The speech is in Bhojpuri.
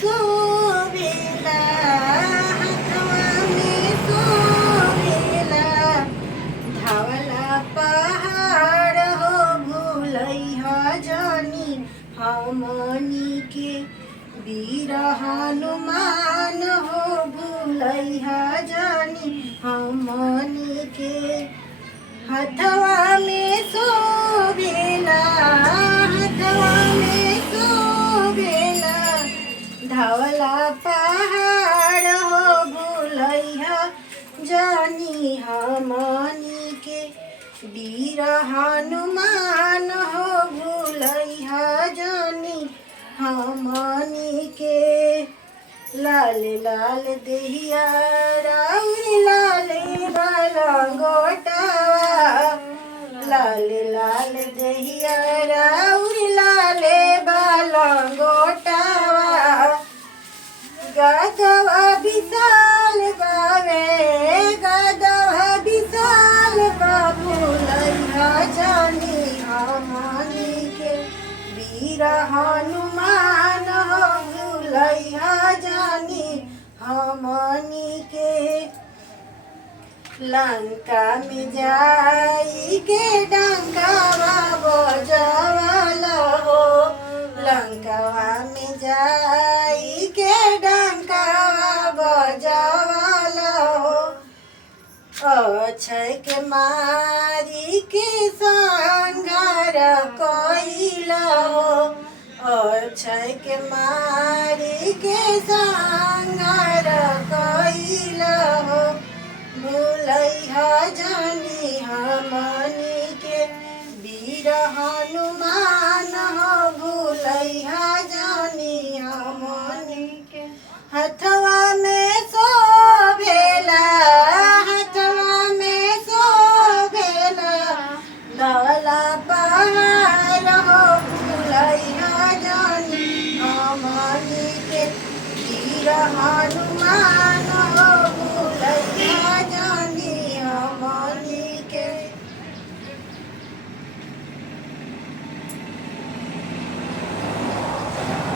शोभेला हाथवा में शोभेला धावला पहाड़ हो भूलैहा जानी हमनी के वीर हनुमान हो भूलैहा जानी हमनी के हथवा में शोभेला हथवा में शोभेला धावला पहाड़ हो भूलैहा जानी हमनी के वीर हनुमान हो भूलैहा जानी हमनी के लाल लाल देहिया राउर लाल बाला गोटावा लाल लाल देहिया राउर लाल बाला गोटावा गदवा विशाल बावे गदवा विशाल बाबू लैहा जानी हमनी के वीर हनुमान हो भूलैहा जानी हमनी के लंका में जाई के डंकावा बजवाला हो लंकावा में जाई के डंकावा बजवाला हो अक्षय के मारी के संघार कइला हो अक्षय के मारी के संघार कइला हो भूलैहा जानी हमनी के वीर हनुमान हो भूलैहा जानी हमनी के हथवा में शोभेला हथवा में शोभेला धवला पहाड़ हो भूलैहा जानी हमनी के वीर हनुमान